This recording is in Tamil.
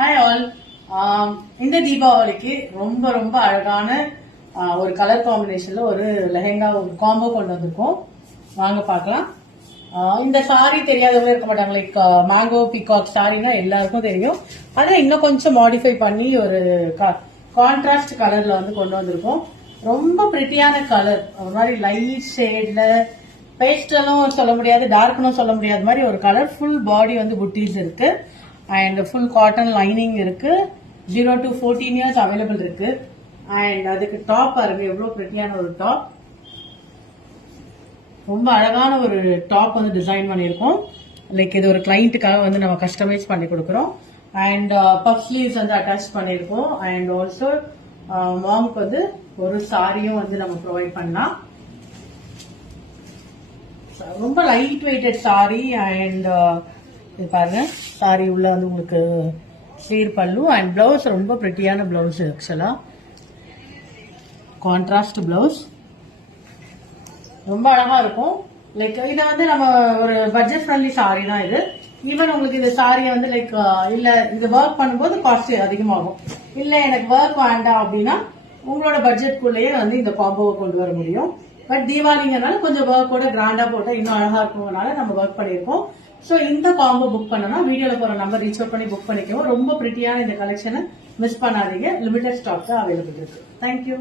Hi all. இந்த தீபாவளிக்கு ரொம்ப ரொம்ப அழகான ஒரு கலர் காம்பினேஷன்ல ஒரு லெஹெங்கா ஒரு காம்போ கொண்டு வந்திருக்கோம். வாங்க பார்க்கலாம். இந்த சாரி தெரியாதவங்க இருக்க மாட்டாங்க. லைக் மேங்கோ பிகாக் சாரினா எல்லாருக்கும் தெரியும். அதை இன்னும் கொஞ்சம் மாடிஃபை பண்ணி ஒரு கான்ட்ராஸ்ட் கலர்ல வந்து கொண்டு வந்திருக்கோம். ரொம்ப பிரிட்டியான கலர், ஒரு மாதிரி லைட் ஷேட்ல பேஸ்டலும் சொல்ல முடியாது, டார்க்னும் சொல்ல முடியாத மாதிரி ஒரு கலர். ஃபுல் பாடி வந்து புட்டீஸ் இருக்கு அண்ட் ஃபுல் காட்டன் லைனிங் இருக்கு. 0 to 14 இயர்ஸ் அவைலபிள் இருக்கு. அண்ட் அதுக்கு டாப் பாருங்க, எவ்வளவு பிரிட்டியான ஒரு டாப். ரொம்ப அழகான ஒரு டாப் வந்து டிசைன் பண்ணியிருக்கோம். லைக் இது ஒரு கிளைண்ட்டுக்காக வந்து நம்ம கஸ்டமைஸ் பண்ணி கொடுக்குறோம். அண்ட் பஃப் ஸ்லீவ்ஸ் வந்து அட்டாச் பண்ணியிருக்கோம். அண்ட் ஆல்சோ மாம்க்கு வந்து ஒரு சாரியும் வந்து நம்ம ப்ரொவைட் பண்ணலாம். ரொம்ப லைட் வெயிட்டட் சாரி. அண்ட் இது பாருங்க, சாரி உள்ள வந்து உங்களுக்கு ஸ்லீவ் பல்லு அண்ட் பிளவுஸ் ரொம்ப பிரிட்டியான பிளவுஸ். ஆக்சுவலா கான்ட்ராஸ்ட் பிளவுஸ் ரொம்ப அழகா இருக்கும். லைக் இதை வந்து நம்ம ஒரு பட்ஜெட் ஃப்ரெண்ட்லி சாரி தான் இது. ஈவன் உங்களுக்கு இந்த சாரியை வந்து லைக் இல்ல இது ஒர்க் பண்ணும்போது காஸ்ட் அதிகமாகும், இல்ல எனக்கு ஒர்க் வேண்டாம் அப்படின்னா உங்களோட பட்ஜெட்குள்ளேயே வந்து இந்த காம்போவை கொண்டு வர முடியும். பட் தீபாவளிங்கிறனால கொஞ்சம் ஒர்க்கோட கிராண்டா போட்டா இன்னும் அழகா இருக்கும்னால நம்ம ஒர்க் பண்ணிருக்கோம். சோ இந்த காம்போ புக் பண்ணனா வீடியோல போற நம்பர் ரீச் அவுட் பண்ணி புக் பண்ணிக்கோங்க. ரொம்ப பிரிட்டியான இந்த கலெக்ஷனை மிஸ் பண்ணாதீங்க. லிமிடெட் ஸ்டாக் தான் அவைலபிள் இருக்கு. தேங்க்யூ.